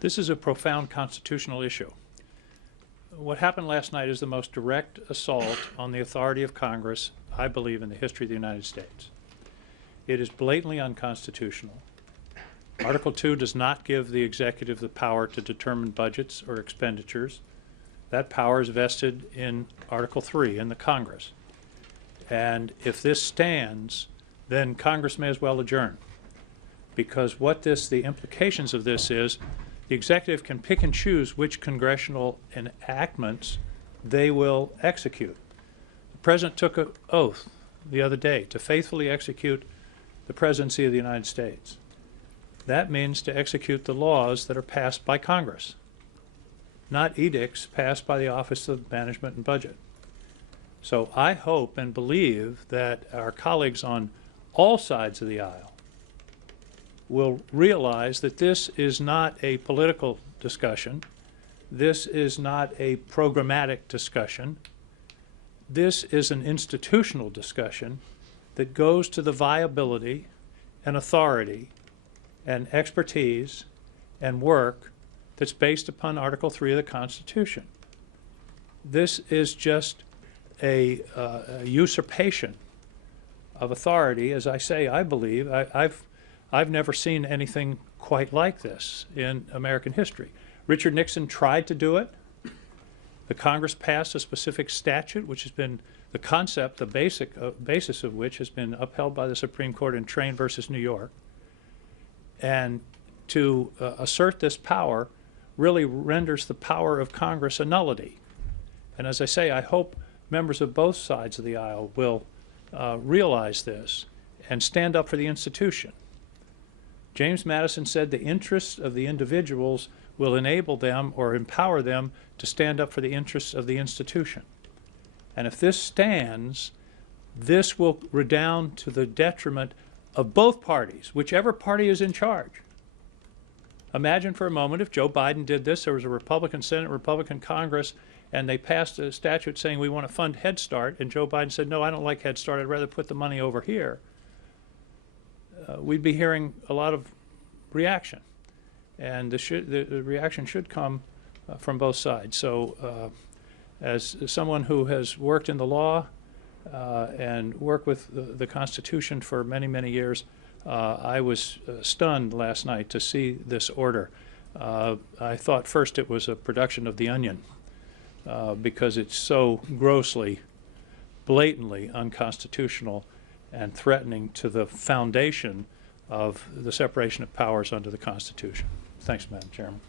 This is a profound constitutional issue. What happened last night is the most direct assault on the authority of Congress, I believe, in the history of the United States. It is blatantly unconstitutional. Article 2 does not give the executive the power to determine budgets or expenditures. That power is vested in Article 3 in the Congress. And if this stands, then Congress may as well adjourn. Because the implications of this is, the executive can pick and choose which congressional enactments they will execute. The President took an oath the other day to faithfully execute the presidency of the United States. That means to execute the laws that are passed by Congress, not edicts passed by the Office of Management and Budget. So I hope and believe that our colleagues on all sides of the aisle will realize that this is not a political discussion. This is not a programmatic discussion. This is an institutional discussion that goes to the viability and authority and expertise and work that's based upon Article 3 of the Constitution. This is just a usurpation of authority. As I say, I believe, I've never seen anything quite like this in American history. Richard Nixon tried to do it. The Congress passed a specific statute, which has been the concept, the basis of which has been upheld by the Supreme Court in Train versus New York. And to assert this power really renders the power of Congress a nullity. And as I say, I hope members of both sides of the aisle will realize this and stand up for the institution. James Madison said the interests of the individuals will enable them or empower them to stand up for the interests of the institution. And if this stands, this will redound to the detriment of both parties, whichever party is in charge. Imagine for a moment if Joe Biden did this. There was a Republican Senate, Republican Congress, and they passed a statute saying we want to fund Head Start, and Joe Biden said, no, I don't like Head Start, I'd rather put the money over here. We'd be hearing a lot of reaction, and the reaction should come from both sides. So as someone who has worked in the law and worked with the Constitution for many, many years, I was stunned last night to see this order. I thought first it was a production of The Onion because it's so grossly, blatantly unconstitutional and threatening to the foundation of the separation of powers under the Constitution. Thanks, Madam Chairman.